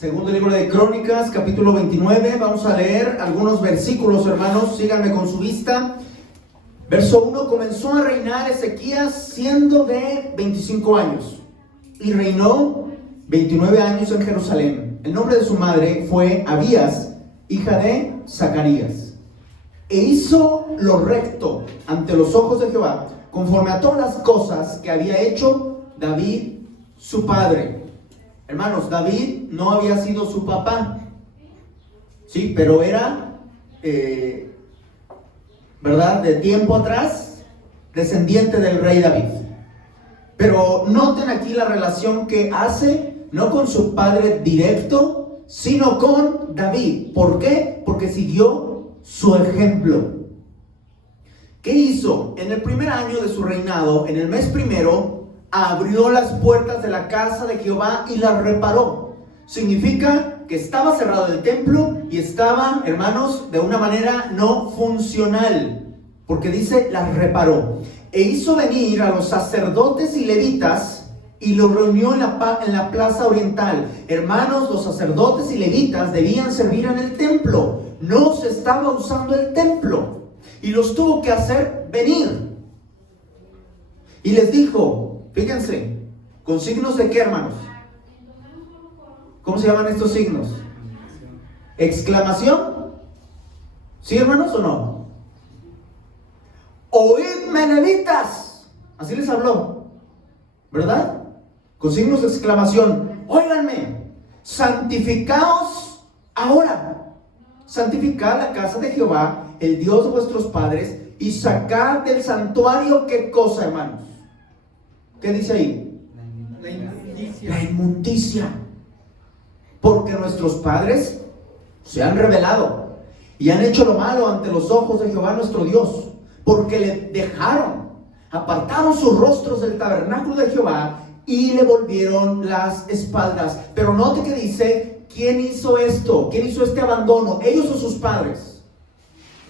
Segundo libro de Crónicas, capítulo 29. Vamos a leer algunos versículos, hermanos. Síganme con su vista. Verso 1. Comenzó a reinar Ezequías siendo de 25 años y reinó 29 años en Jerusalén. El nombre de su madre fue Abías, hija de Zacarías. E hizo lo recto ante los ojos de Jehová, conforme a todas las cosas que había hecho David, su padre. Hermanos, David no había sido su papá, sí, pero era, ¿verdad?, de tiempo atrás, descendiente del rey David. Pero noten aquí la relación que hace, no con su padre directo, sino con David. ¿Por qué? Porque siguió su ejemplo. ¿Qué hizo? En el primer año de su reinado, en el mes primero, abrió las puertas de la casa de Jehová y las reparó. Significa que estaba cerrado el templo y estaba, hermanos, de una manera no funcional, porque dice las reparó. E hizo venir a los sacerdotes y levitas y los reunió en la plaza oriental. Hermanos, los sacerdotes y levitas debían servir en el templo. No se estaba usando el templo y los tuvo que hacer venir. Y les dijo, fíjense, ¿con signos de qué, hermanos? ¿Cómo se llaman estos signos? ¿Exclamación? ¿Sí, hermanos, o no? Oídme, levitas. Así les habló, ¿verdad? Con signos de exclamación. Óiganme, santificaos ahora. Santificad la casa de Jehová, el Dios de vuestros padres, y sacad del santuario, ¿qué cosa, hermanos? ¿Qué dice ahí? La inmundicia. La inmundicia. Porque nuestros padres se han rebelado y han hecho lo malo ante los ojos de Jehová nuestro Dios, porque le dejaron, apartaron sus rostros del tabernáculo de Jehová y le volvieron las espaldas. Pero note que dice, ¿quién hizo esto? ¿Quién hizo este abandono? ¿Ellos o sus padres?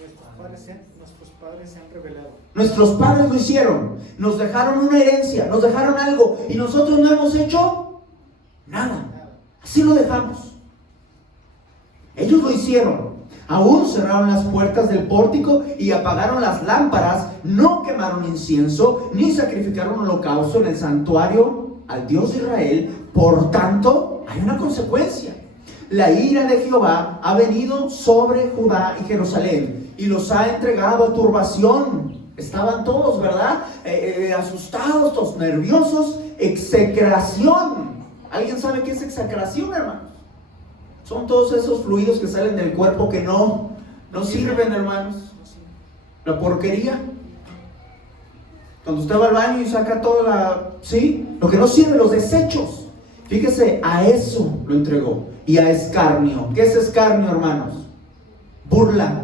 Nuestros padres se han rebelado. Nuestros padres lo hicieron, nos dejaron una herencia, nos dejaron algo y nosotros no hemos hecho nada. Así lo dejamos. Ellos lo hicieron. Aún cerraron las puertas del pórtico y apagaron las lámparas, no quemaron incienso, ni sacrificaron holocausto en el santuario al Dios de Israel. Por tanto, hay una consecuencia. La ira de Jehová ha venido sobre Judá y Jerusalén y los ha entregado a turbación. Estaban todos, ¿verdad? Asustados, todos nerviosos. Execración. ¿Alguien sabe qué es execración, hermanos? Son todos esos fluidos que salen del cuerpo que no sirven, hermanos. La porquería. Cuando usted va al baño y saca toda lo que no sirve, los desechos. Fíjese, a eso lo entregó. Y a escarnio. ¿Qué es escarnio, hermanos? Burla,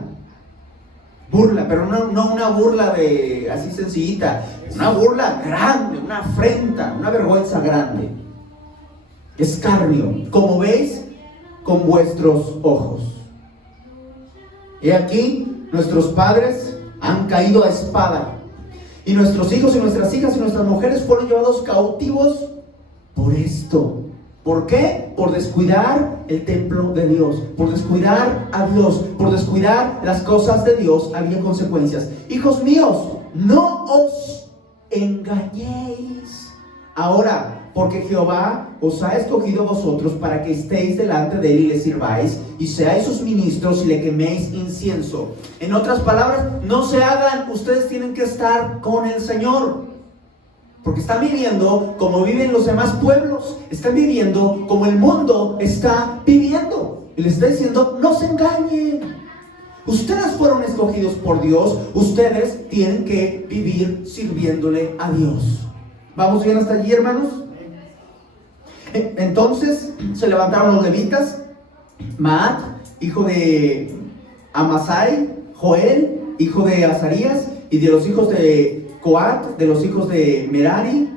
pero no una burla de así sencillita, una burla grande, una afrenta, una vergüenza grande. Escarnio, como veis, con vuestros ojos. He aquí, nuestros padres han caído a espada, y nuestros hijos y nuestras hijas y nuestras mujeres fueron llevados cautivos por esto. ¿Por qué? Por descuidar el templo de Dios, por descuidar a Dios, por descuidar las cosas de Dios. Había consecuencias. Hijos míos, no os engañéis ahora, porque Jehová os ha escogido a vosotros para que estéis delante de él y le sirváis y seáis sus ministros y le queméis incienso. En otras palabras, no se hagan, ustedes tienen que estar con el Señor. Porque están viviendo como viven los demás pueblos. Están viviendo como el mundo está viviendo. Y les está diciendo, no se engañen. Ustedes fueron escogidos por Dios. Ustedes tienen que vivir sirviéndole a Dios. ¿Vamos bien hasta allí, hermanos? Entonces se levantaron los levitas. Maat, hijo de Amasai. Joel, hijo de Azarías. Y de los hijos de Coat, de los hijos de Merari,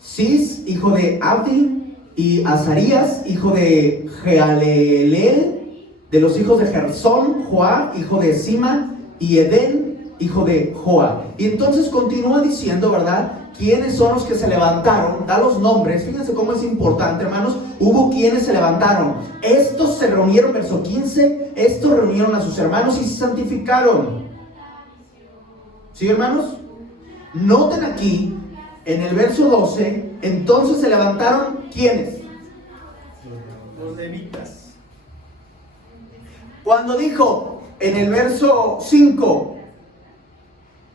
Cis, hijo de Abdi, y Azarías, hijo de Jealeleel, de los hijos de Gersón, Joá, hijo de Sima, y Edén, hijo de Joa. Y entonces continúa diciendo, ¿verdad?, quiénes son los que se levantaron, da los nombres, fíjense cómo es importante, hermanos. Hubo quienes se levantaron, estos se reunieron, verso 15, estos reunieron a sus hermanos y se santificaron. ¿Sí, hermanos? Noten aquí, en el verso 12, entonces se levantaron, ¿quiénes? Los levitas. Cuando dijo en el verso 5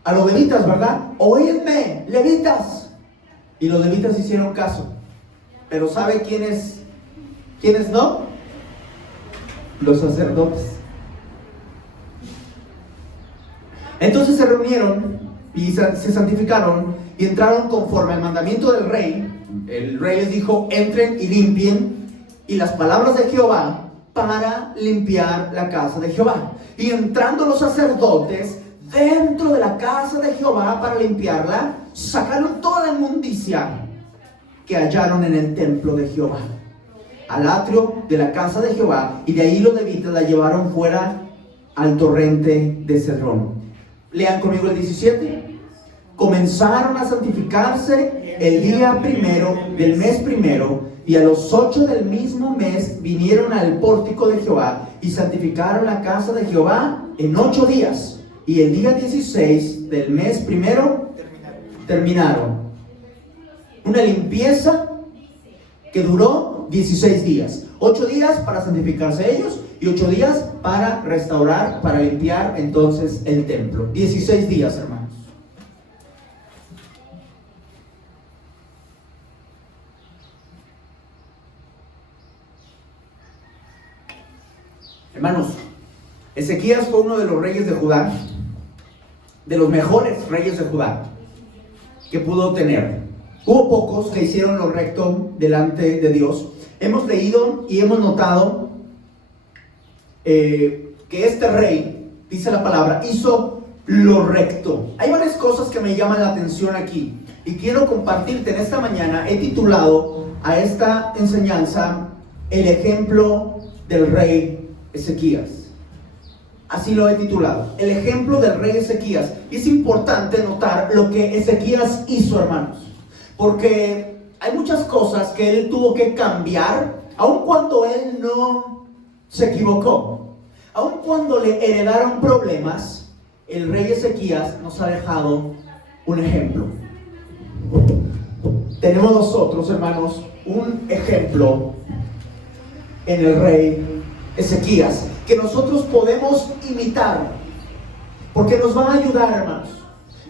a los levitas, ¿verdad? Oídme, levitas. Y los levitas hicieron caso. Pero ¿sabe quiénes no? Los sacerdotes. Entonces se reunieron y se santificaron y entraron conforme al mandamiento del rey. El rey les dijo, entren y limpien, y las palabras de Jehová para limpiar la casa de Jehová. Y entrando los sacerdotes dentro de la casa de Jehová para limpiarla, sacaron toda la inmundicia que hallaron en el templo de Jehová, al atrio de la casa de Jehová, y de ahí los levitas la llevaron fuera al torrente de Cedrón. Lean conmigo el 17. Comenzaron a santificarse el día primero del mes primero, y a los 8 del mismo mes vinieron al pórtico de Jehová y santificaron la casa de Jehová en 8 días. Y el día 16 del mes primero terminaron. Una limpieza que duró 16 días. 8 días para santificarse ellos y 8 días para restaurar, para limpiar entonces el templo. 16 días, hermanos. Hermanos, Ezequías fue uno de los reyes de Judá, de los mejores reyes de Judá que pudo tener. Hubo pocos que hicieron lo recto delante de Dios. Hemos leído y hemos notado que este rey, dice la palabra, hizo lo recto. Hay varias cosas que me llaman la atención aquí y quiero compartirte en esta mañana. He titulado a esta enseñanza el ejemplo del rey Ezequías. Así lo he titulado, el ejemplo del rey Ezequías. Y es importante notar lo que Ezequías hizo, hermanos, porque hay muchas cosas que él tuvo que cambiar, aun cuando él no se equivocó, aun cuando le heredaron problemas. El rey Ezequías nos ha dejado un ejemplo. Tenemos nosotros, hermanos, un ejemplo en el rey Ezequías que nosotros podemos imitar, porque nos va a ayudar, hermanos.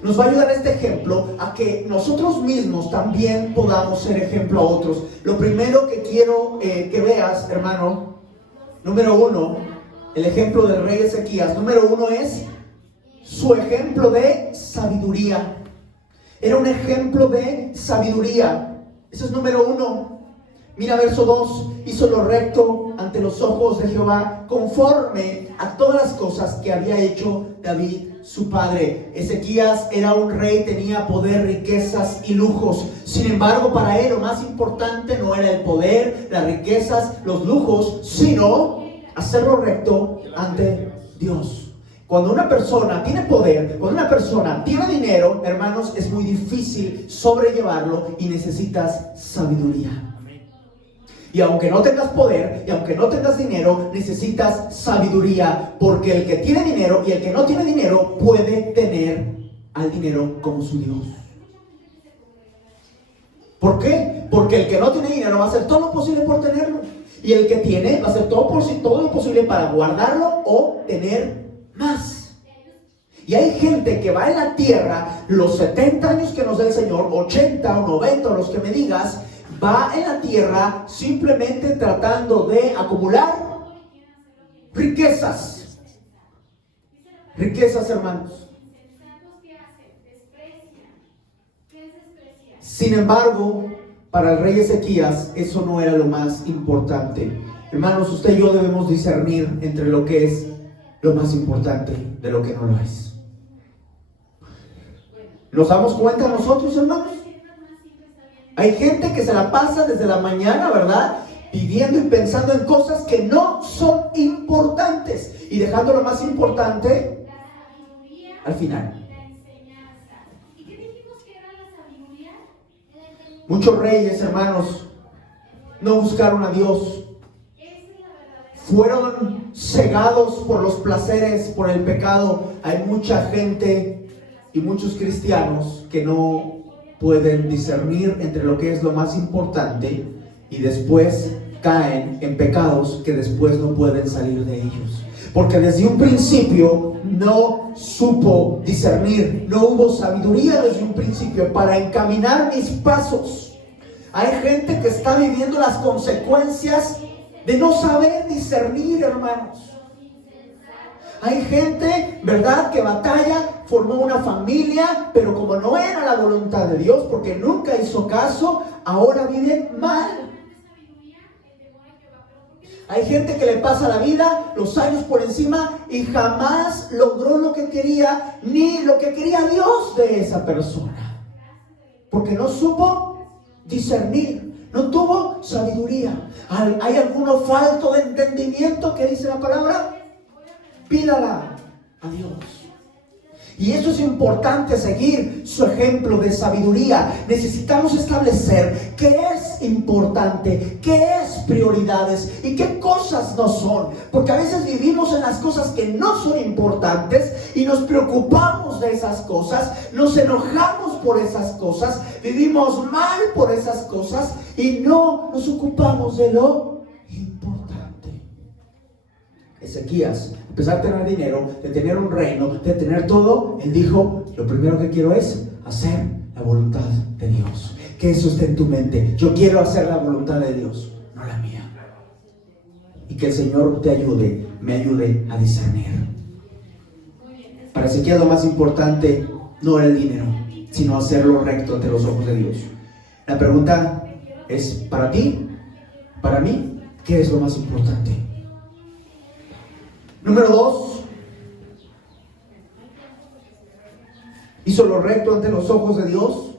Nos va a ayudar este ejemplo a que nosotros mismos también podamos ser ejemplo a otros. Lo primero que quiero que veas, hermano, número 1, el ejemplo del rey Ezequías. Número 1 es su ejemplo de sabiduría. Era un ejemplo de sabiduría. Ese es número 1. Mira verso 2, hizo lo recto ante los ojos de Jehová, conforme a todas las cosas que había hecho David su padre. Ezequías era un rey, tenía poder, riquezas y lujos. Sin embargo, para él lo más importante no era el poder, las riquezas, los lujos, sino hacer lo recto ante Dios. Cuando una persona tiene poder, cuando una persona tiene dinero, hermanos, es muy difícil sobrellevarlo y necesitas sabiduría. Y aunque no tengas poder, y aunque no tengas dinero, necesitas sabiduría, porque el que tiene dinero y el que no tiene dinero puede tener al dinero como su Dios. ¿Por qué? Porque el que no tiene dinero va a hacer todo lo posible por tenerlo, y el que tiene va a hacer todo lo posible para guardarlo o tener más. Y hay gente que va en la tierra los 70 años que nos dé el Señor, 80 o 90 o los que me digas, va en la tierra simplemente tratando de acumular riquezas. Riquezas, hermanos. Sin embargo, para el rey Ezequías eso no era lo más importante. Hermanos, usted y yo debemos discernir entre lo que es lo más importante de lo que no lo es. ¿Nos damos cuenta nosotros, hermanos? Hay gente que se la pasa desde la mañana, ¿verdad?, viviendo y pensando en cosas que no son importantes y dejando lo más importante al final. Muchos reyes, hermanos, no buscaron a Dios. Fueron cegados por los placeres, por el pecado. Hay mucha gente y muchos cristianos que no pueden discernir entre lo que es lo más importante y después caen en pecados que después no pueden salir de ellos. Porque desde un principio no supo discernir, no hubo sabiduría desde un principio para encaminar mis pasos. Hay gente que está viviendo las consecuencias de no saber discernir, hermanos. Hay gente, ¿verdad?, que batalla, formó una familia, pero como no era la voluntad de Dios, porque nunca hizo caso, ahora viven mal. Hay gente que le pasa la vida, los años por encima y jamás logró lo que quería, ni lo que quería Dios de esa persona. Porque no supo discernir, no tuvo sabiduría. ¿Hay alguno falto de entendimiento que dice la palabra? Pídala a Dios. Y eso es importante, seguir su ejemplo de sabiduría. Necesitamos establecer qué es importante, qué es prioridades y qué cosas no son. Porque a veces vivimos en las cosas que no son importantes y nos preocupamos de esas cosas, nos enojamos por esas cosas, vivimos mal por esas cosas y no nos ocupamos de lo importante. Ezequías, a pesar de tener dinero, de tener un reino, de tener todo, él dijo: lo primero que quiero es hacer la voluntad de Dios. Que eso esté en tu mente. Yo quiero hacer la voluntad de Dios, no la mía. Y que el Señor te ayude, me ayude a discernir. Para Ezequías lo más importante no era el dinero, sino hacerlo recto ante los ojos de Dios. La pregunta es, para ti, para mí, ¿qué es lo más importante? Número 2, hizo lo recto ante los ojos de Dios,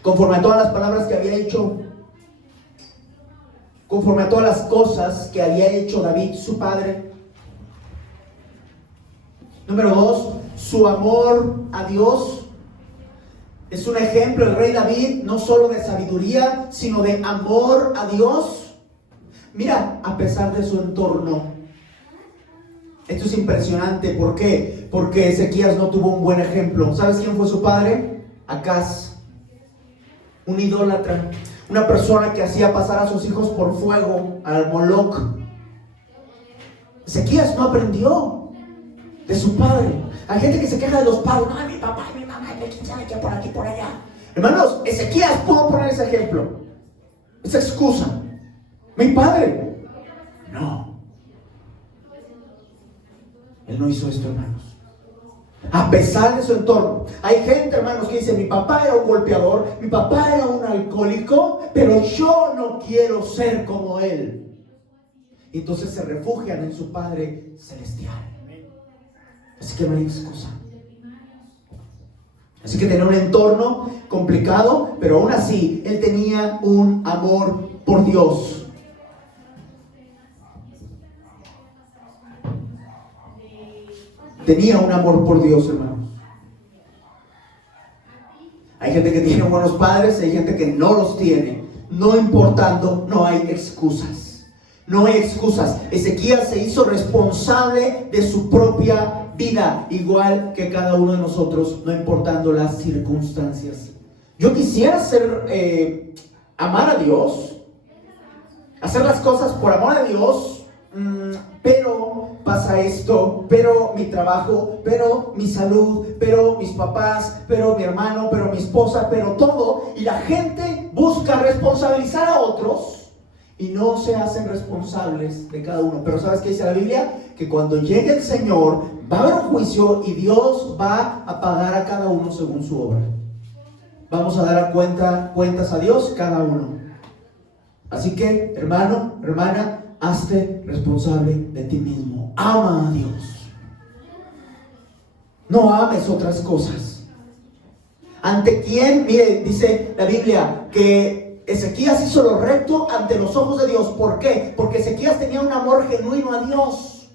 conforme a todas las palabras que había hecho, conforme a todas las cosas que había hecho David, su padre. Número 2, su amor a Dios. Es un ejemplo el rey David, no solo de sabiduría, sino de amor a Dios. Mira, a pesar de su entorno, esto es impresionante. ¿Por qué? Porque Ezequías no tuvo un buen ejemplo. ¿Sabes quién fue su padre? Acaz, un idólatra, una persona que hacía pasar a sus hijos por fuego, al Moloc. Ezequías no aprendió de su padre. Hay gente que se queja de los padres: no, mi papá y mi mamá, quién sabe qué, por aquí, por allá. Hermanos, Ezequías pudo poner ese ejemplo, esa excusa. Mi padre, no. Él no hizo esto, hermanos. A pesar de su entorno. Hay gente, hermanos, que dice: mi papá era un golpeador, mi papá era un alcohólico, pero yo no quiero ser como él. Y entonces se refugian en su Padre Celestial. Así que no hay excusa. Así que tenía un entorno complicado, pero aún así él tenía un amor por Dios. Tenía un amor por Dios, hermanos. Hay gente que tiene buenos padres, hay gente que no los tiene. No importando, no hay excusas. No hay excusas. Ezequías se hizo responsable de su propia vida, igual que cada uno de nosotros, no importando las circunstancias. Yo quisiera amar a Dios, hacer las cosas por amor a Dios, pero pasa esto, pero mi trabajo, pero mi salud, pero mis papás, pero mi hermano, pero mi esposa, pero todo. Y la gente busca responsabilizar a otros y no se hacen responsables de cada uno. Pero ¿sabes qué dice la Biblia? Que cuando llegue el Señor va a haber un juicio y Dios va a pagar a cada uno según su obra. Vamos a dar cuentas a Dios cada uno. Así que, hermano, hermana, hazte responsable de ti mismo. Ama a Dios. No ames otras cosas. ¿Ante quién? Mire, dice la Biblia que Ezequías hizo lo recto ante los ojos de Dios. ¿Por qué? Porque Ezequías tenía un amor genuino a Dios.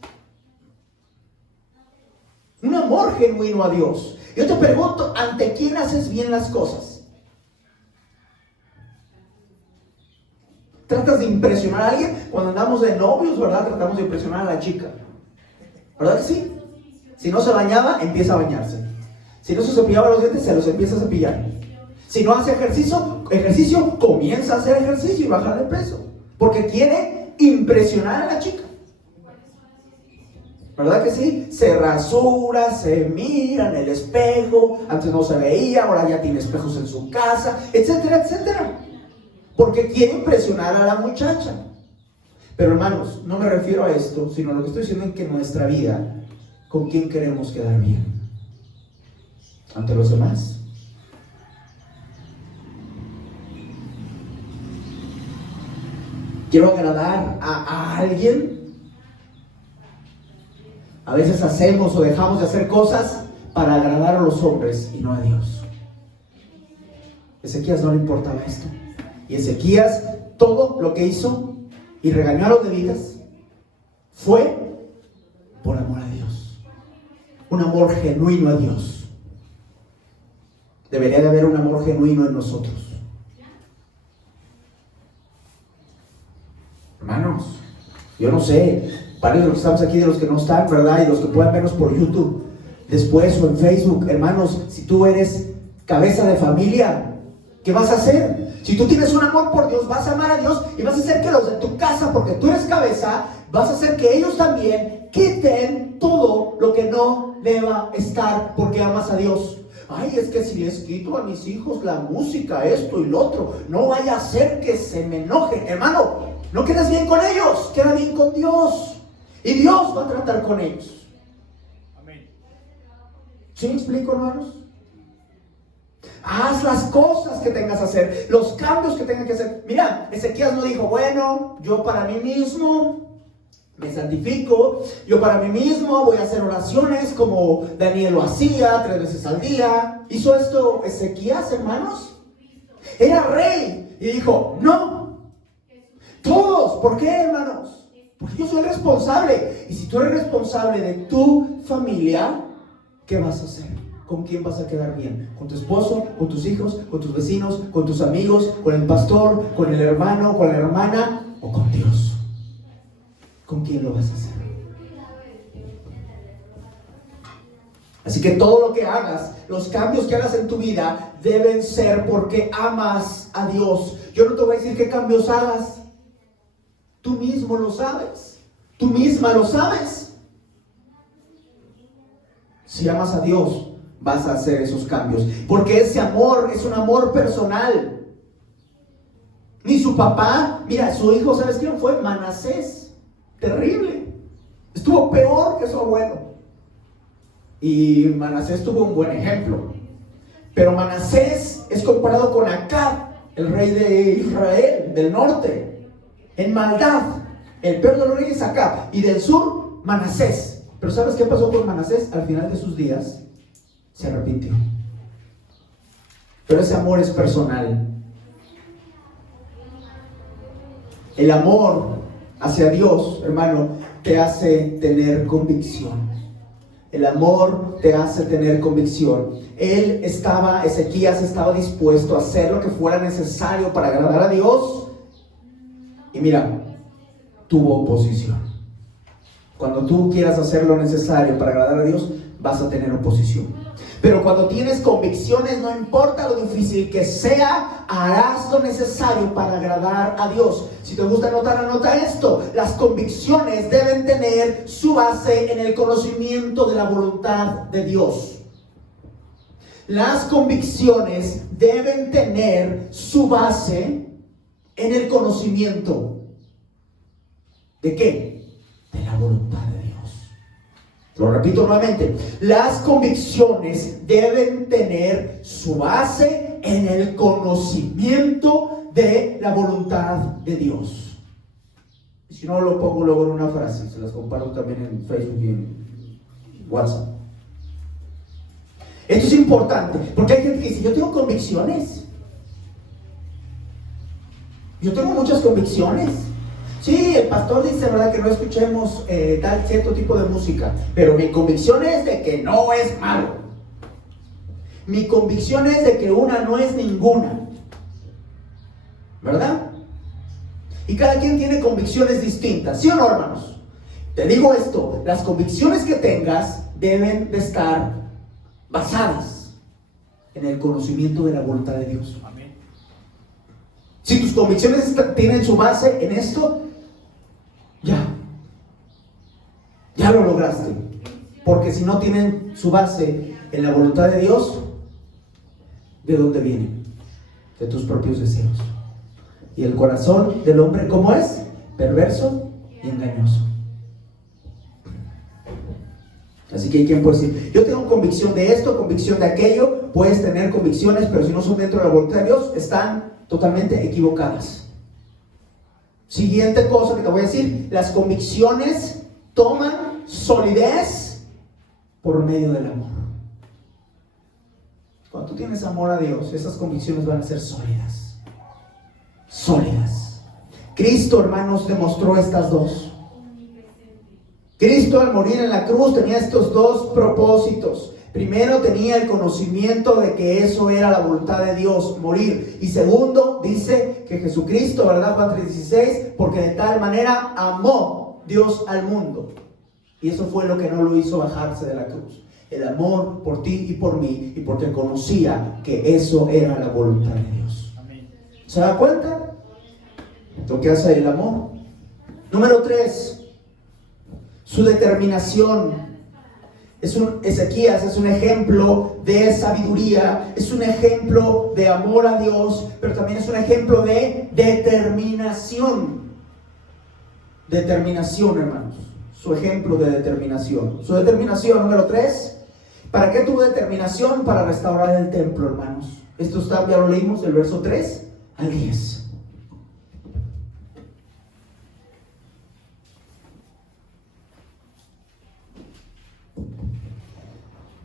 Un amor genuino a Dios. Yo te pregunto, ¿ante quién haces bien las cosas? ¿Tratas de impresionar a alguien? Cuando andamos de novios, ¿verdad? Tratamos de impresionar a la chica. ¿Verdad que sí? Si no se bañaba, empieza a bañarse. Si no se cepillaba los dientes, se los empieza a cepillar. Si no hace ejercicio, comienza a hacer ejercicio y bajar de peso. Porque quiere impresionar a la chica. ¿Verdad que sí? Se rasura, se mira en el espejo. Antes no se veía, ahora ya tiene espejos en su casa, etcétera, etcétera. Porque quiere impresionar a la muchacha. Pero hermanos, no me refiero a esto, sino a lo que estoy diciendo es que en nuestra vida, ¿con quién queremos quedar bien? ¿Ante los demás? ¿Quiero agradar a alguien? A veces hacemos o dejamos de hacer cosas para agradar a los hombres y no a Dios. Ezequías no le importaba esto. Y Ezequías, todo lo que hizo y regañó a los levitas fue por amor a Dios. Un amor genuino a Dios. Debería de haber un amor genuino en nosotros. Hermanos, yo no sé, varios de los que estamos aquí, de los que no están, ¿verdad? Y los que puedan vernos por YouTube, después o en Facebook. Hermanos, si tú eres cabeza de familia, ¿qué vas a hacer? Si tú tienes un amor por Dios, vas a amar a Dios y vas a hacer que los de tu casa, porque tú eres cabeza, vas a hacer que ellos también quiten todo lo que no deba estar porque amas a Dios. Ay, es que si les quito a mis hijos la música, esto y lo otro, no vaya a ser que se me enojen. Hermano, no quedas bien con ellos, queda bien con Dios. Y Dios va a tratar con ellos. Amén. ¿Sí me explico, hermanos? Haz las cosas que tengas que hacer, los cambios que tengas que hacer. Mira, Ezequías no dijo, bueno, yo para mí mismo me santifico, yo para mí mismo voy a hacer oraciones como Daniel lo hacía 3 veces al día. ¿Hizo esto Ezequías, hermanos? Era rey y dijo, no, todos. ¿Por qué, hermanos? Porque yo soy responsable. Y si tú eres responsable de tu familia, ¿qué vas a hacer? ¿Con quién vas a quedar bien? ¿Con tu esposo? ¿Con tus hijos? ¿Con tus vecinos? ¿Con tus amigos? ¿Con el pastor? ¿Con el hermano? ¿Con la hermana? ¿O con Dios? ¿Con quién lo vas a hacer? Así que todo lo que hagas, los cambios que hagas en tu vida, deben ser porque amas a Dios. Yo no te voy a decir qué cambios hagas. Tú mismo lo sabes. Tú misma lo sabes. Si amas a Dios, vas a hacer esos cambios. Porque ese amor es un amor personal. Ni su papá, mira, su hijo, ¿sabes quién fue? Manasés. Terrible. Estuvo peor que su abuelo. Y Manasés tuvo un buen ejemplo. Pero Manasés es comparado con Acab, el rey de Israel, del norte. En maldad. El peor de los reyes es Acab. Y del sur, Manasés. Pero ¿sabes qué pasó con Manasés? Al final de sus días, se arrepintió. Pero ese amor es personal. El amor hacia Dios, hermano, te hace tener convicción. El amor te hace tener convicción. Ezequías estaba dispuesto a hacer lo que fuera necesario para agradar a Dios. Y mira, tuvo oposición. Cuando tú quieras hacer lo necesario para agradar a Dios, vas a tener oposición. Pero cuando tienes convicciones, no importa lo difícil que sea, harás lo necesario para agradar a Dios. Si te gusta anotar, anota esto. Las convicciones deben tener su base en el conocimiento de la voluntad de Dios. Las convicciones deben tener su base en el conocimiento. ¿De qué? De la voluntad de Dios. Lo repito nuevamente, las convicciones deben tener su base en el conocimiento de la voluntad de Dios. Si no, lo pongo luego en una frase, se las comparto también en Facebook y en WhatsApp. Esto es importante, porque hay gente que dice, yo tengo convicciones. Yo tengo muchas convicciones. Sí, el pastor dice, ¿verdad?, que no escuchemos tal cierto tipo de música, pero mi convicción es de que no es malo. Mi convicción es de que una no es ninguna, ¿verdad? Y cada quien tiene convicciones distintas, ¿sí o no, hermanos? Te digo esto, las convicciones que tengas deben de estar basadas en el conocimiento de la voluntad de Dios. Amén. Si tus convicciones tienen su base en esto, ya lo lograste. Porque si no tienen su base en la voluntad de Dios, ¿de dónde vienen? De tus propios deseos. Y el corazón del hombre, ¿cómo es? Perverso y engañoso. Así que hay quien puede decir, yo tengo convicción de esto, convicción de aquello. Puedes tener convicciones, pero si no son dentro de la voluntad de Dios, están totalmente equivocadas. Siguiente cosa que te voy a decir, las convicciones toman solidez por medio del amor. Cuando tú tienes amor a Dios, esas convicciones van a ser sólidas. Sólidas. Cristo, hermanos, demostró estas dos. Cristo al morir en la cruz tenía estos dos propósitos. Primero, tenía el conocimiento de que eso era la voluntad de Dios, morir. Y segundo, dice que Jesucristo, ¿verdad? Juan 3:16, porque de tal manera amó Dios al mundo. Y eso fue lo que no lo hizo bajarse de la cruz. El amor por ti y por mí, y porque conocía que eso era la voluntad de Dios. Amén. ¿Se da cuenta? Lo que hace el amor. Número 3, su determinación. Ezequías es un ejemplo de sabiduría, es un ejemplo de amor a Dios, pero también es un ejemplo de determinación. Determinación, hermanos. Su ejemplo de determinación. Su determinación, número 3. ¿Para qué tuvo determinación? Para restaurar el templo, hermanos. Esto está, ya lo leímos, del verso 3 al 10.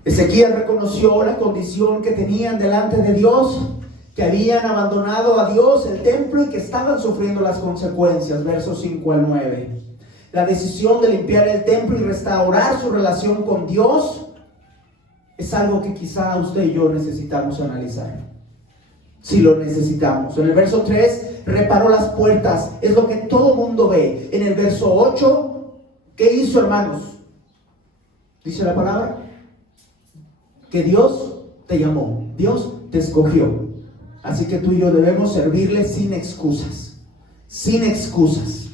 Ezequías reconoció la condición que tenían delante de Dios, que habían abandonado a Dios, el templo, y que estaban sufriendo las consecuencias. Versos 5 al 9. La decisión de limpiar el templo y restaurar su relación con Dios es algo que quizá usted y yo necesitamos analizar. Si lo necesitamos. En el verso 3, reparó las puertas. Es lo que todo mundo ve. En el verso 8, ¿qué hizo, hermanos? Dice la palabra que Dios te llamó, Dios te escogió. Así que tú y yo debemos servirle sin excusas. Sin excusas.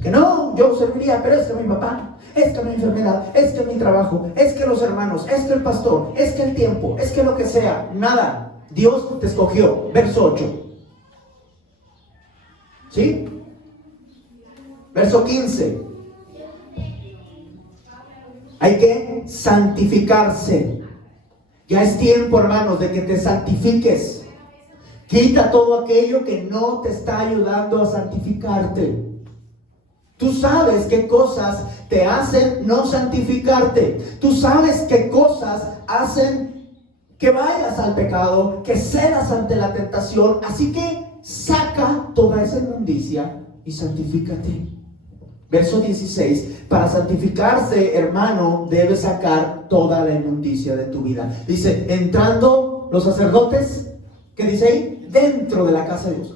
Que no, yo serviría, pero es que mi papá, es que mi enfermedad, es que mi trabajo, es que los hermanos, es que el pastor, es que el tiempo, es que lo que sea. Nada. Dios te escogió. Verso 8. ¿Sí? Verso 15. Hay que santificarse. Ya es tiempo, hermanos, de que te santifiques. Quita todo aquello que no te está ayudando a santificarte. Tú sabes qué cosas te hacen no santificarte. Tú sabes qué cosas hacen que vayas al pecado, que cedas ante la tentación. Así que saca toda esa inmundicia y santifícate. Verso 16, para santificarse, hermano, debes sacar toda la inmundicia de tu vida. Dice, entrando los sacerdotes, ¿qué dice ahí? Dentro de la casa de Dios.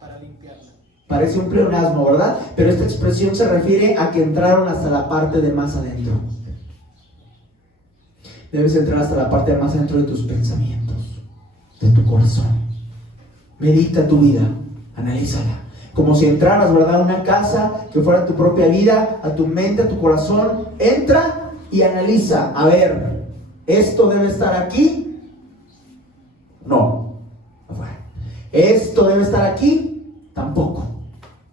Para limpiarla. Parece un pleonasmo, ¿verdad? Pero esta expresión se refiere a que entraron hasta la parte de más adentro. Debes entrar hasta la parte de más adentro de tus pensamientos, de tu corazón. Medita tu vida, analízala. Como si entraras, ¿verdad?, a una casa que fuera tu propia vida, a tu mente, a tu corazón. Entra y analiza. A ver, ¿esto debe estar aquí? No. Afuera. ¿Esto debe estar aquí? Tampoco.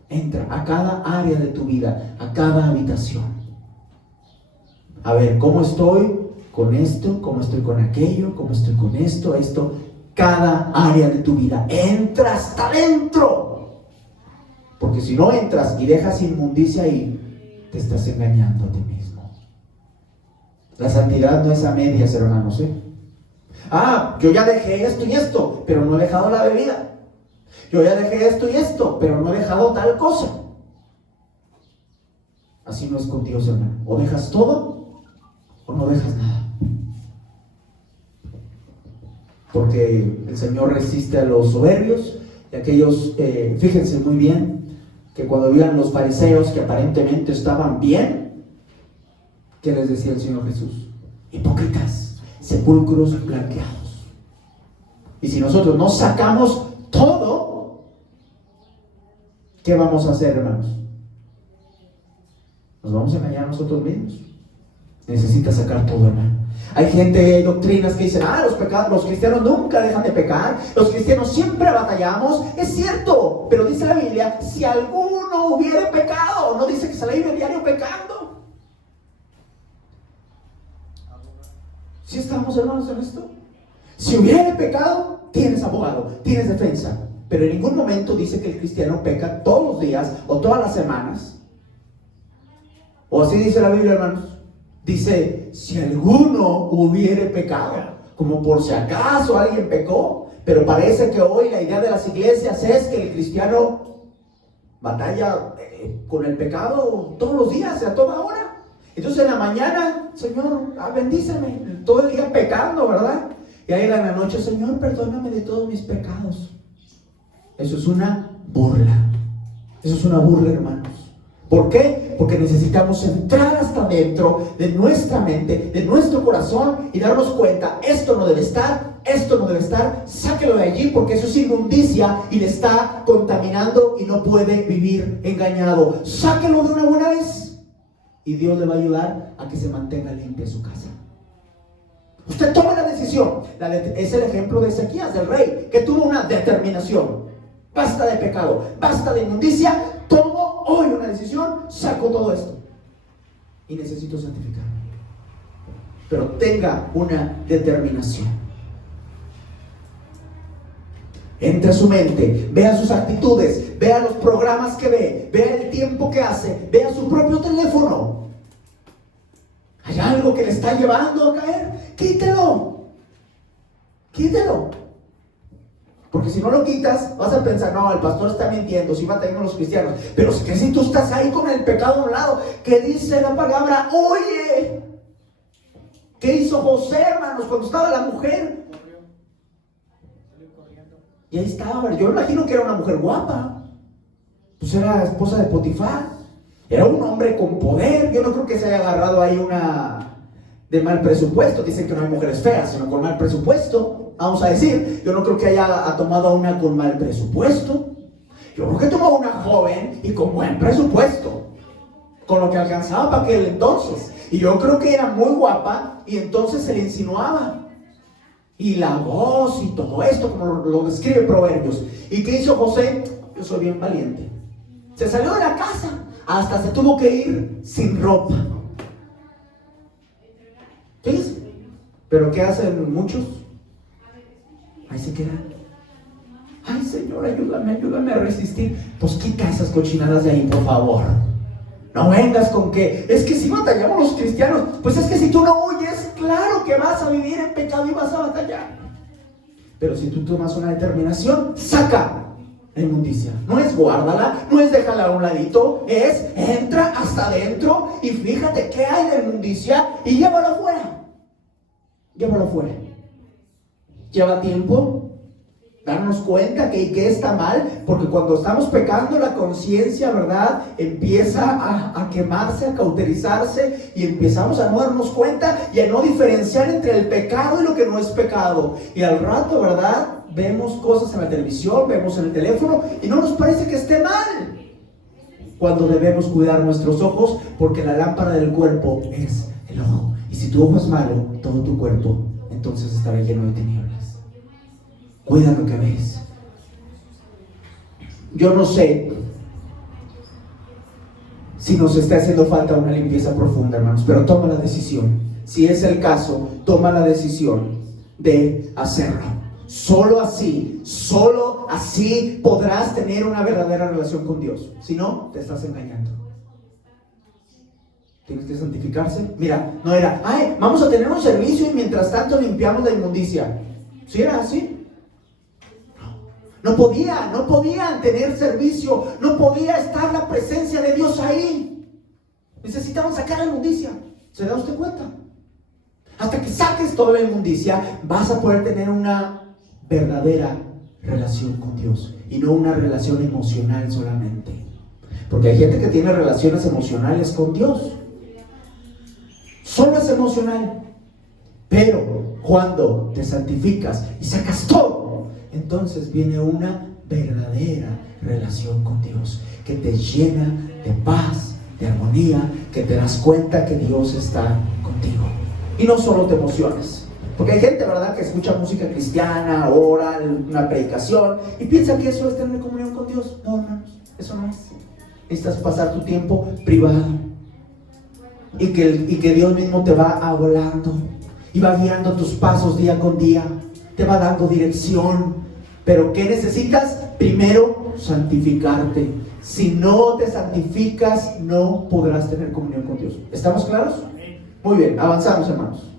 Entra a cada área de tu vida, a cada habitación. A ver, ¿cómo estoy con esto? ¿Cómo estoy con aquello? ¿Cómo estoy con esto? Cada área de tu vida. Entra hasta adentro. Porque si no entras y dejas inmundicia ahí, te estás engañando a ti mismo. La santidad no es a medias, hermanos, ¿eh? Yo ya dejé esto y esto, pero no he dejado la bebida. Yo ya dejé esto y esto, pero no he dejado tal cosa. Así no es con Dios, hermano. O dejas todo, o no dejas nada. porque el Señor resiste a los soberbios y aquellos, fíjense muy bien, que cuando veían los fariseos que aparentemente estaban bien, ¿qué les decía el Señor Jesús? Hipócritas, sepulcros blanqueados. Y si nosotros no sacamos todo, ¿qué vamos a hacer, hermanos? Nos vamos a engañar a nosotros mismos. Necesita sacar todo, hermano. Hay gente, hay doctrinas que dicen, los cristianos nunca dejan de pecar, los cristianos siempre batallamos. Es cierto, pero dice la Biblia, si alguno hubiere pecado, no dice que se la vive diario pecando. ¿Sí estamos, hermanos, en esto? Si hubiere pecado, tienes abogado, tienes defensa. Pero en ningún momento dice que el cristiano peca todos los días o todas las semanas. O así dice la Biblia, hermanos. Dice, si alguno hubiere pecado, como por si acaso alguien pecó. Pero parece que hoy la idea de las iglesias es que el cristiano batalla con el pecado todos los días, a toda hora. Entonces en la mañana, Señor, bendíceme, todo el día pecando, ¿verdad? Y ahí en la noche, Señor, perdóname de todos mis pecados. Eso es una burla. Eso es una burla, hermanos. ¿Por qué? Porque necesitamos entrar hasta dentro de nuestra mente, de nuestro corazón y darnos cuenta, esto no debe estar, sáquelo de allí porque eso es inmundicia y le está contaminando y no puede vivir engañado. Sáquelo de una buena vez y Dios le va a ayudar a que se mantenga limpia su casa. Usted toma la decisión. Es el ejemplo de Ezequías, del rey, que tuvo una determinación. Basta de pecado, basta de inmundicia, tomo hoy una decisión, saco todo esto y necesito santificarme. Pero tenga una determinación. Entre a su mente, vea sus actitudes, vea los programas que ve, vea el tiempo que hace, vea su propio teléfono. ¿Hay algo que le está llevando a caer? Quítelo. Porque si no lo quitas, vas a pensar, no, el pastor está mintiendo, si va teniendo los cristianos. Pero es que si tú estás ahí con el pecado a un lado, ¿qué dice la palabra? Oye, ¿qué hizo José, hermanos, cuando estaba la mujer? Y ahí estaba, yo me imagino que era una mujer guapa. Pues era esposa de Potifar. Era un hombre con poder. Yo no creo que se haya agarrado ahí una de mal presupuesto. Dicen que no hay mujeres feas, sino con mal presupuesto. Vamos a decir, yo no creo que haya tomado a una con mal presupuesto. Yo creo que tomó a una joven y con buen presupuesto, con lo que alcanzaba para aquel entonces. Y yo creo que era muy guapa y entonces se le insinuaba. Y la voz y todo esto, como lo describe Proverbios. ¿Y qué hizo José? Yo soy bien valiente. Se salió de la casa, hasta se tuvo que ir sin ropa. ¿Sí? ¿Pero qué hacen muchos? Ahí se quedan. Ay, Señor, ayúdame a resistir. Pues quita esas cochinadas de ahí, por favor. No vengas con que, es que si batallamos los cristianos, pues es que si tú no huyes, claro que vas a vivir en pecado y vas a batallar. Pero si tú tomas una determinación, saca la inmundicia. No es guárdala, no es déjala a un ladito, es entra hasta adentro y fíjate qué hay de inmundicia y llévalo afuera. Lleva tiempo darnos cuenta que está mal, porque cuando estamos pecando la conciencia, ¿verdad?, empieza a quemarse, a cauterizarse y empezamos a no darnos cuenta y a no diferenciar entre el pecado y lo que no es pecado. Y al rato, ¿verdad?, vemos cosas en la televisión, vemos en el teléfono y no nos parece que esté mal, cuando debemos cuidar nuestros ojos, porque la lámpara del cuerpo es el ojo. Y si tu ojo es malo, todo tu cuerpo entonces estará lleno de tinieblas. Cuida lo que ves. Yo no sé si nos está haciendo falta una limpieza profunda, hermanos, pero toma la decisión. Si es el caso, toma la decisión de hacerlo. Solo así podrás tener una verdadera relación con Dios. Si no, te estás engañando. Tienes que santificarse. Mira, no era, vamos a tener un servicio y mientras tanto limpiamos la inmundicia. ¿Sí era así? No podían tener servicio, no podía estar la presencia de Dios ahí. Necesitaban sacar la inmundicia. ¿Se da usted cuenta? Hasta que saques toda la inmundicia, vas a poder tener una verdadera relación con Dios y no una relación emocional solamente. Porque hay gente que tiene relaciones emocionales con Dios. Solo es emocional. Pero cuando te santificas y sacas todo, entonces viene una verdadera relación con Dios que te llena de paz, de armonía, que te das cuenta que Dios está contigo. Y no solo te emociones. Porque hay gente, ¿verdad?, que escucha música cristiana, ora, una predicación y piensa que eso es tener comunión con Dios. No, hermanos, eso no es. Necesitas pasar tu tiempo privado y que Dios mismo te va hablando y va guiando tus pasos día con día, te va dando dirección. Pero ¿qué necesitas? Primero, santificarte. Si no te santificas, no podrás tener comunión con Dios. ¿Estamos claros? Muy bien, avanzamos, hermanos.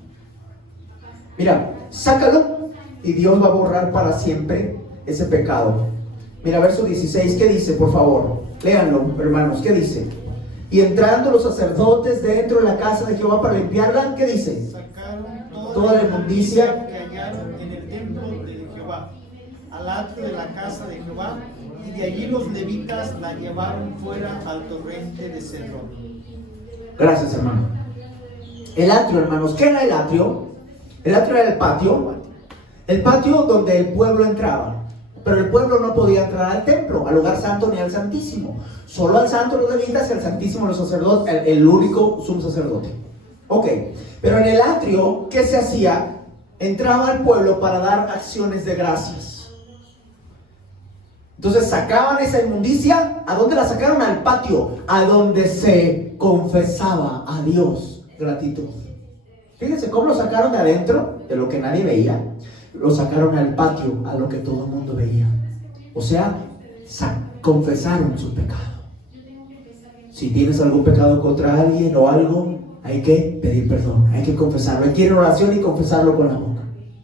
Mira, sácalo y Dios va a borrar para siempre ese pecado. Mira, verso 16, ¿qué dice? Por favor, léanlo, hermanos, ¿qué dice? Y entrando los sacerdotes dentro de la casa de Jehová para limpiarla, ¿qué dice? Sacaron Toda la inmundicia que hallaron en el templo de Jehová, al atrio de la casa de Jehová, y de allí los levitas la llevaron fuera al torrente de Cedrón. Gracias, hermano. El atrio, hermanos, ¿qué era el atrio? El atrio era el patio donde el pueblo entraba. Pero el pueblo no podía entrar al templo, al lugar santo ni al santísimo. Solo al santo los levitas y al santísimo los sacerdotes, el único sumo sacerdote. Ok, pero en el atrio, ¿qué se hacía? Entraba el pueblo para dar acciones de gracias. Entonces sacaban esa inmundicia. ¿A dónde la sacaron? Al patio, a donde se confesaba a Dios gratitud. Fíjense cómo lo sacaron de adentro, de lo que nadie veía. Lo sacaron al patio, a lo que todo el mundo veía. O sea, confesaron su pecado. Si tienes algún pecado contra alguien o algo, hay que pedir perdón, hay que confesarlo. Hay que ir en oración y confesarlo con la boca.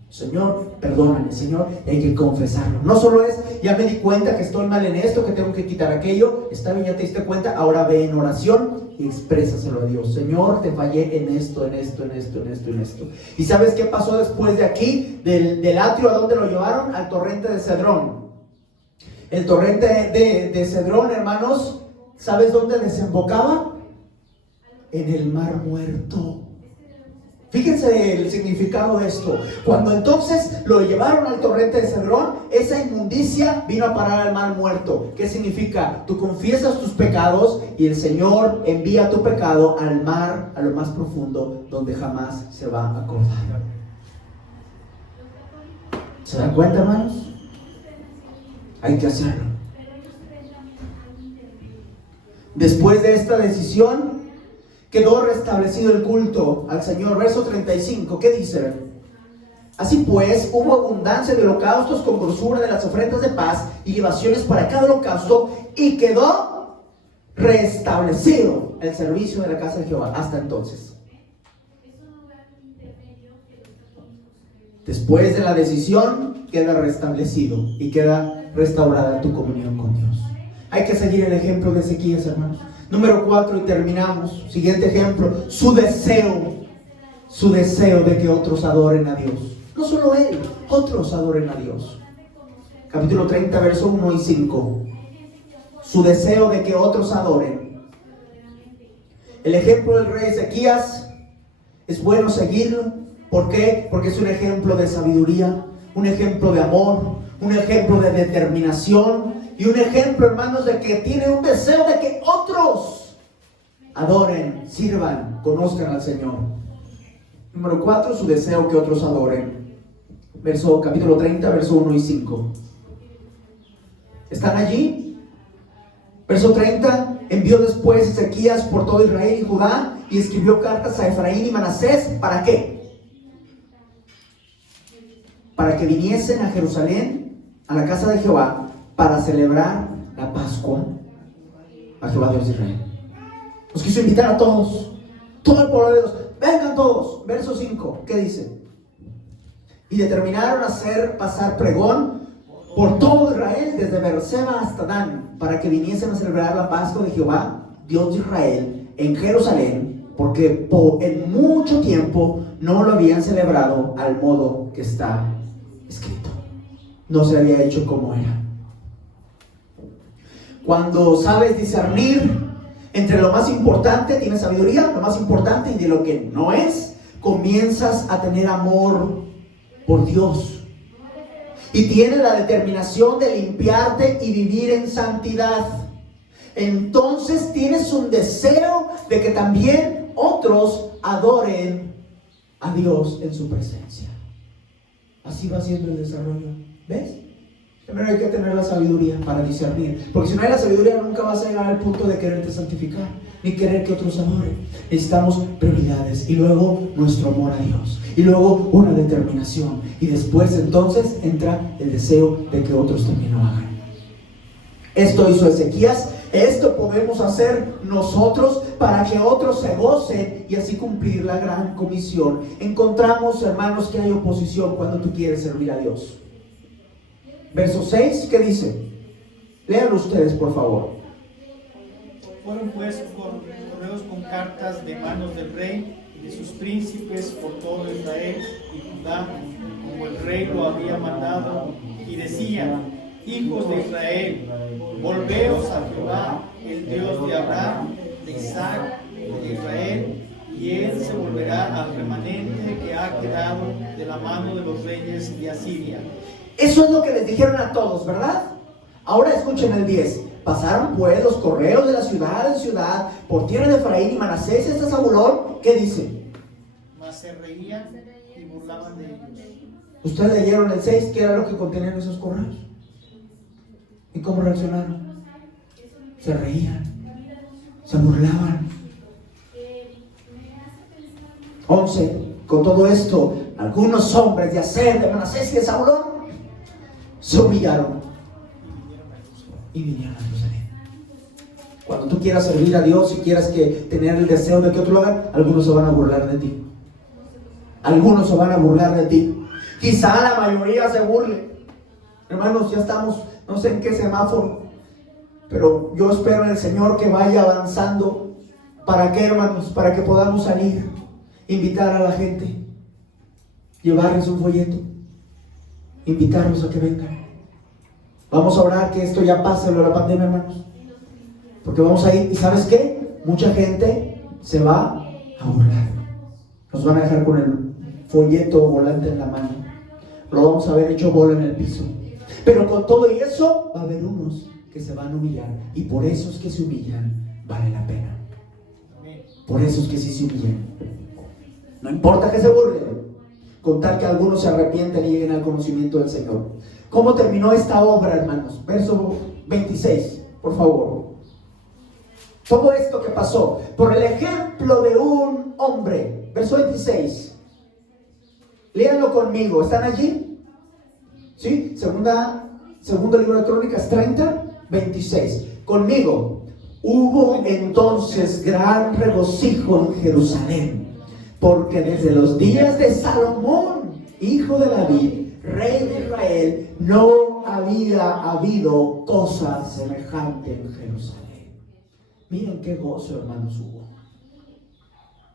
Señor, perdóname, Señor, hay que confesarlo. No solo es, ya me di cuenta que estoy mal en esto, que tengo que quitar aquello. Está bien, ya te diste cuenta, ahora ve en oración y exprésaselo a Dios. Señor, te fallé en esto, en esto, en esto, en esto, en esto. ¿Y sabes qué pasó después de aquí? Del atrio, ¿a dónde lo llevaron? Al torrente de Cedrón. El torrente de Cedrón, hermanos, ¿sabes dónde desembocaba? En el Mar Muerto. Fíjense el significado de esto. Cuando entonces lo llevaron al torrente de Cedrón, esa inmundicia vino a parar al Mar Muerto. ¿Qué significa? Tú confiesas tus pecados y el Señor envía tu pecado al mar, a lo más profundo, donde jamás se va a acordar. ¿Se dan cuenta, hermanos? Hay que hacerlo. Después de esta decisión, quedó restablecido el culto al Señor. Verso 35, ¿qué dice? Así pues, hubo abundancia de holocaustos con grosura de las ofrendas de paz y libaciones para cada holocausto, y quedó restablecido el servicio de la casa de Jehová hasta entonces. Después de la decisión, queda restablecido y queda restaurada tu comunión con Dios. Hay que seguir el ejemplo de Ezequías, hermanos. Número 4 y terminamos. Siguiente ejemplo, su deseo de que otros adoren a Dios. No solo él, otros adoren a Dios. Capítulo 30, verso 1 y 5. Su deseo de que otros adoren. El ejemplo del rey Ezequías es bueno seguirlo. ¿Por qué? Porque es un ejemplo de sabiduría, un ejemplo de amor, un ejemplo de determinación y un ejemplo, hermanos, de que tiene un deseo de que otros adoren, sirvan, conozcan al Señor. Número 4, su deseo que otros adoren. Capítulo 30, verso 1 y 5. ¿Están allí? Verso 30. Envió después Ezequías por todo Israel y Judá y escribió cartas a Efraín y Manasés. ¿Para qué? Para que viniesen a Jerusalén, a la casa de Jehová, para celebrar la Pascua a Jehová Dios de Israel. Los quiso invitar a todos, todo el pueblo de Dios. Vengan todos. Verso 5, ¿qué dice? Y determinaron hacer pasar pregón por todo Israel, desde Beerseba hasta Dan, para que viniesen a celebrar la Pascua de Jehová Dios de Israel en Jerusalén, porque en mucho tiempo no lo habían celebrado al modo que está escrito. no se había hecho como era. Cuando sabes discernir entre lo más importante, tienes sabiduría, lo más importante, y de lo que no es, comienzas a tener amor por Dios. Y tienes la determinación de limpiarte y vivir en santidad. Entonces tienes un deseo de que también otros adoren a Dios en su presencia. Así va siendo el desarrollo. ¿Ves? Primero hay que tener la sabiduría para discernir. Porque si no hay la sabiduría, nunca vas a llegar al punto de quererte santificar, ni querer que otros adoren. Necesitamos prioridades. Y luego nuestro amor a Dios. Y luego una determinación. Y después entonces entra el deseo de que otros también lo hagan. Esto hizo Ezequías. Esto podemos hacer nosotros para que otros se gocen y así cumplir la gran comisión. Encontramos, hermanos, que hay oposición cuando tú quieres servir a Dios. Verso 6, ¿qué dice? Léanlo ustedes, por favor. Fueron pues correos con cartas de manos del rey y de sus príncipes por todo Israel y Judá, como el rey lo había mandado, y decía: hijos de Israel, volveos a Jehová, el Dios de Abraham, de Isaac, de Israel, y él se volverá al remanente que ha quedado de la mano de los reyes de Asiria. Eso es lo que les dijeron a todos, ¿verdad? Ahora escuchen el 10. Pasaron pues los correos de la ciudad en ciudad, por tierra de Efraín y Manasés y hasta Zabulón. ¿Qué dice? Mas se reían y burlaban de ellos. Ustedes leyeron el 6, ¿qué era lo que contenían esos correos? ¿Y cómo reaccionaron? Se reían, se burlaban. 11. Con todo esto, algunos hombres de Aser, de Manasés y de Zabulón se humillaron y vinieron a Jerusalén. Cuando tú quieras servir a Dios y quieras tener el deseo de que otro lo hagan, algunos se van a burlar de ti. Algunos se van a burlar de ti. Quizá la mayoría se burle. Hermanos, ya estamos, no sé en qué semáforo, pero yo espero en el Señor que vaya avanzando. ¿Para qué, hermanos? Para que podamos salir, invitar a la gente, llevarles un folleto, invitarlos a que vengan. Vamos a orar que esto ya pase, lo de la pandemia, hermanos, porque vamos a ir, y ¿sabes qué? Mucha gente se va a burlar. Nos van a dejar con el folleto volante en la mano, lo vamos a ver hecho bola en el piso. Pero con todo y eso va a haber unos que se van a humillar, y por esos que se humillan vale la pena. Por esos que sí se humillan, no importa que se burlen, con tal que algunos se arrepienten y lleguen al conocimiento del Señor. ¿Cómo terminó esta obra, hermanos? Verso 26, por favor. Todo esto que pasó por el ejemplo de un hombre. Verso 26. Léanlo conmigo. ¿Están allí? ¿Sí? Segundo libro de Crónicas 30, 26. Conmigo. Hubo entonces gran regocijo en Jerusalén, porque desde los días de Salomón, hijo de David, rey de Israel, no había habido cosa semejante en Jerusalén. Miren qué gozo, hermanos, hubo.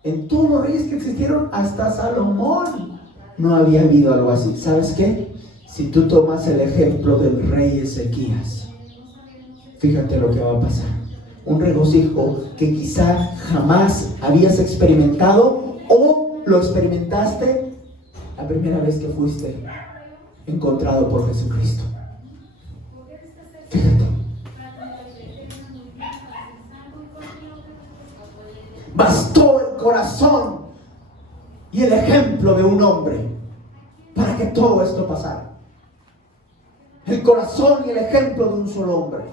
En todos los reyes que existieron, hasta Salomón, no había habido algo así. ¿Sabes qué? Si tú tomas el ejemplo del rey Ezequías, fíjate lo que va a pasar. Un regocijo que quizá jamás habías experimentado, o lo experimentaste la primera vez que fuiste encontrado por Jesucristo. Fíjate. Bastó el corazón y el ejemplo de un hombre para que todo esto pasara. El corazón y el ejemplo de un solo hombre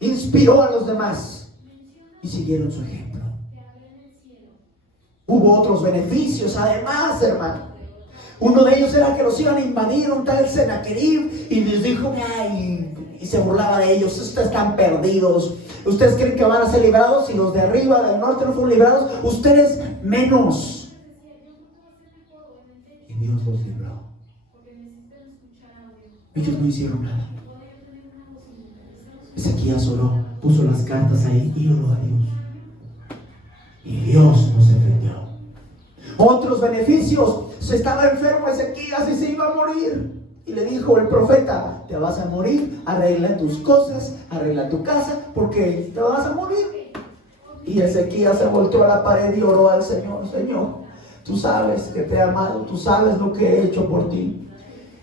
inspiró a los demás y siguieron su ejemplo. Hubo otros beneficios además, hermano. Uno de ellos era que los iban a invadir un tal Senaquerib, y les dijo, y se burlaba de ellos: ustedes están perdidos, ustedes creen que van a ser librados, y los de arriba del norte no fueron librados, ustedes menos. Y Dios los libró. Ellos no hicieron nada. Ezequías oró, puso las cartas ahí y oró a Dios, y Dios nos defendió. Otros beneficios. Se estaba enfermo Ezequías y se iba a morir. Y le dijo el profeta: te vas a morir, arregla tus cosas, arregla tu casa, porque te vas a morir. Y Ezequías se volteó a la pared y oró al Señor: Señor, tú sabes que te he amado, tú sabes lo que he hecho por ti.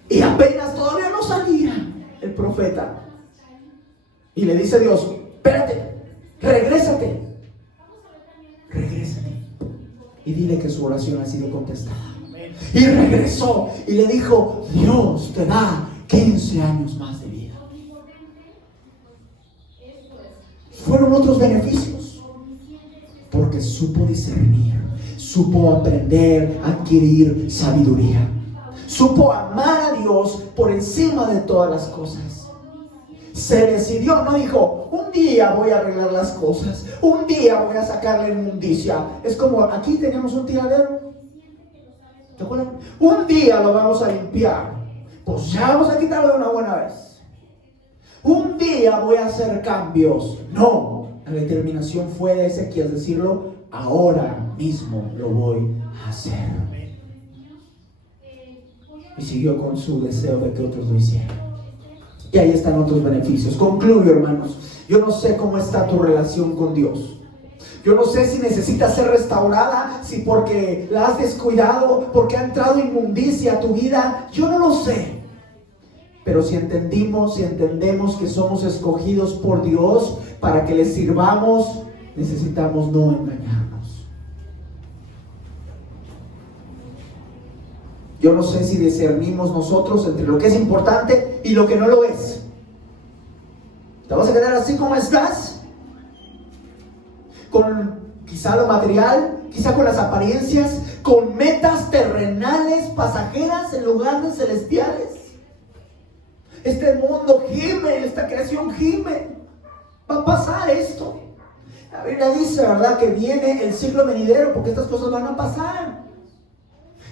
Y apenas todavía no salía el profeta. Y le dice Dios: espérate, regrésate. Y dile que su oración ha sido contestada. Y regresó y le dijo: Dios te da 15 años más de vida. Fueron otros beneficios, porque supo discernir, supo aprender, adquirir sabiduría, supo amar a Dios por encima de todas las cosas. Se decidió, no dijo: un día voy a arreglar las cosas, un día voy a sacar la inmundicia. Es como aquí tenemos un tiradero, ¿te acuerdas? Un día lo vamos a limpiar, pues ya vamos a quitarlo de una buena vez. Un día voy a hacer cambios. No, la determinación fue de Ezequías decirlo: ahora mismo lo voy a hacer. Y siguió con su deseo de que otros lo hicieran. Y ahí están otros beneficios. Concluyo, hermanos. Yo no sé cómo está tu relación con Dios. Yo no sé si necesita ser restaurada, si porque la has descuidado, porque ha entrado inmundicia a tu vida. Yo no lo sé. Pero si entendemos que somos escogidos por Dios para que le sirvamos, necesitamos no engañarnos. Yo no sé si discernimos nosotros entre lo que es importante y lo que no lo es. ¿Te vas a quedar así como estás? Con quizá lo material, quizá con las apariencias, con metas terrenales, pasajeras en lugar de celestiales. Este mundo gime, esta creación gime. Va a pasar esto. La Biblia dice, ¿verdad?, que viene el siglo venidero, porque estas cosas van a pasar.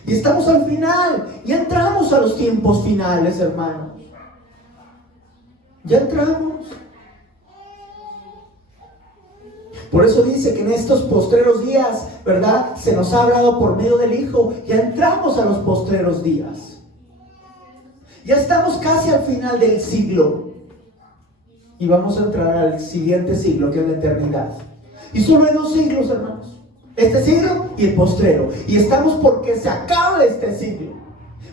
Y estamos al final. Ya entramos a los tiempos finales, hermanos. Ya entramos. Por eso dice que en estos postreros días, ¿verdad?, se nos ha hablado por medio del Hijo. Ya entramos a los postreros días. Ya estamos casi al final del siglo. Y vamos a entrar al siguiente siglo, que es la eternidad. Y solo hay 2 siglos, hermanos. Este siglo y el postrero. Y estamos porque se acabe este siglo,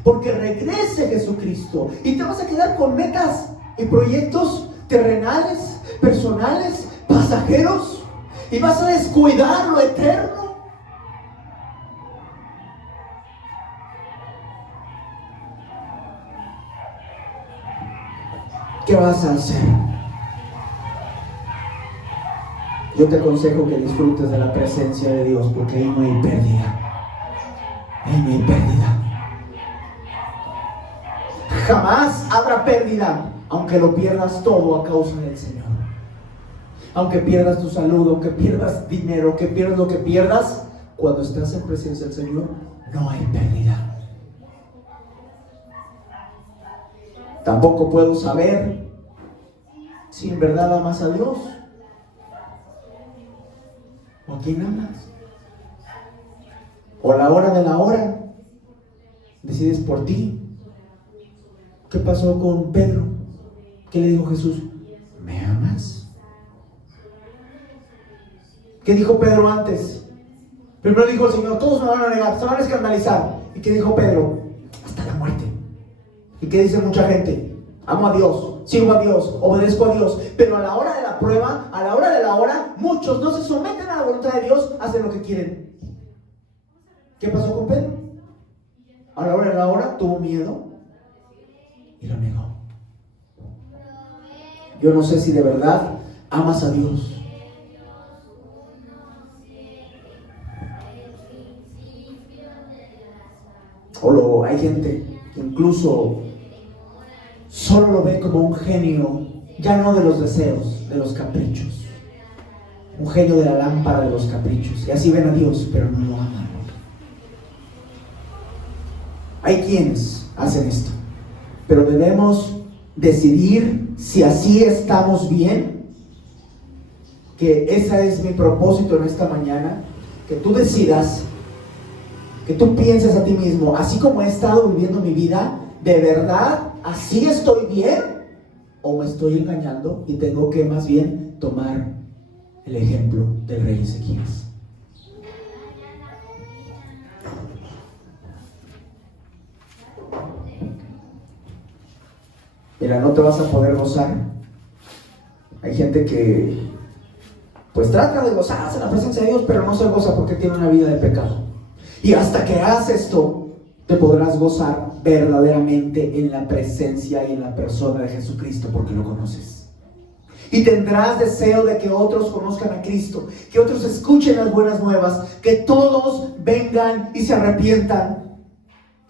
porque regrese Jesucristo. Y te vas a quedar con metas y proyectos terrenales, personales, pasajeros. Y vas a descuidar lo eterno. ¿Qué vas a hacer? Yo te aconsejo que disfrutes de la presencia de Dios, porque ahí no hay pérdida. Ahí no hay pérdida. Jamás habrá pérdida, aunque lo pierdas todo a causa del Señor. Aunque pierdas tu salud, aunque pierdas dinero, que pierdas lo que pierdas, cuando estás en presencia del Señor, no hay pérdida. Tampoco puedo saber si en verdad amas a Dios o a quién amas. O a la hora de la hora decides por ti. ¿Qué pasó con Pedro? ¿Qué le dijo Jesús? ¿Me amas? ¿Qué dijo Pedro antes? Primero dijo el Señor: todos me van a negar, se van a escandalizar. ¿Y qué dijo Pedro? Hasta la muerte. ¿Y qué dice mucha gente? Amo a Dios, sigo a Dios, obedezco a Dios. Pero a la hora de la prueba, a la hora de la hora, muchos no se someten a la voluntad de Dios, hacen lo que quieren. ¿Qué pasó con Pedro? A la hora de la hora tuvo miedo y lo negó. Yo no sé si de verdad amas a Dios. O hay gente que incluso solo lo ve como un genio, ya no de los deseos, de los caprichos. Un genio de la lámpara de los caprichos. Y así ven a Dios, pero no lo aman. Hay quienes hacen esto, pero debemos decidir si así estamos bien. Que ese es mi propósito en esta mañana. Que tú decidas que tú pienses a ti mismo, así como he estado viviendo mi vida, ¿de verdad así estoy bien? ¿O me estoy engañando y tengo que más bien tomar el ejemplo del rey Ezequías? Mira, no te vas a poder gozar. Hay gente que pues trata de gozarse en la presencia de Dios, pero no se goza porque tiene una vida de pecado. Y hasta que hagas esto, te podrás gozar verdaderamente en la presencia y en la persona de Jesucristo, porque lo conoces. Y tendrás deseo de que otros conozcan a Cristo, que otros escuchen las buenas nuevas, que todos vengan y se arrepientan,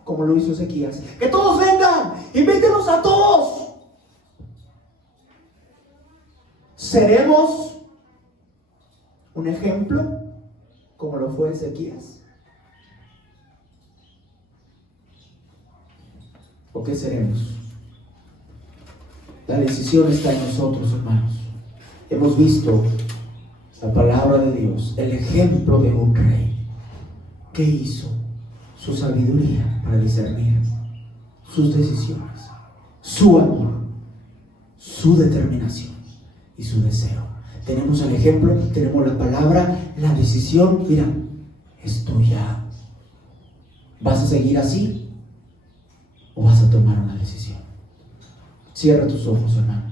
como lo hizo Ezequías. Que todos vengan, invítenos a todos. ¿Seremos un ejemplo como lo fue Ezequías? ¿O qué seremos? La decisión está en nosotros, hermanos. Hemos visto la palabra de Dios, el ejemplo de un rey. ¿Qué hizo? Su sabiduría para discernir sus decisiones, su amor, su determinación y su deseo. Tenemos el ejemplo, tenemos la palabra, la decisión, mira, es tuya. ¿Vas a seguir así o vas a tomar una decisión? Cierra tus ojos, hermano.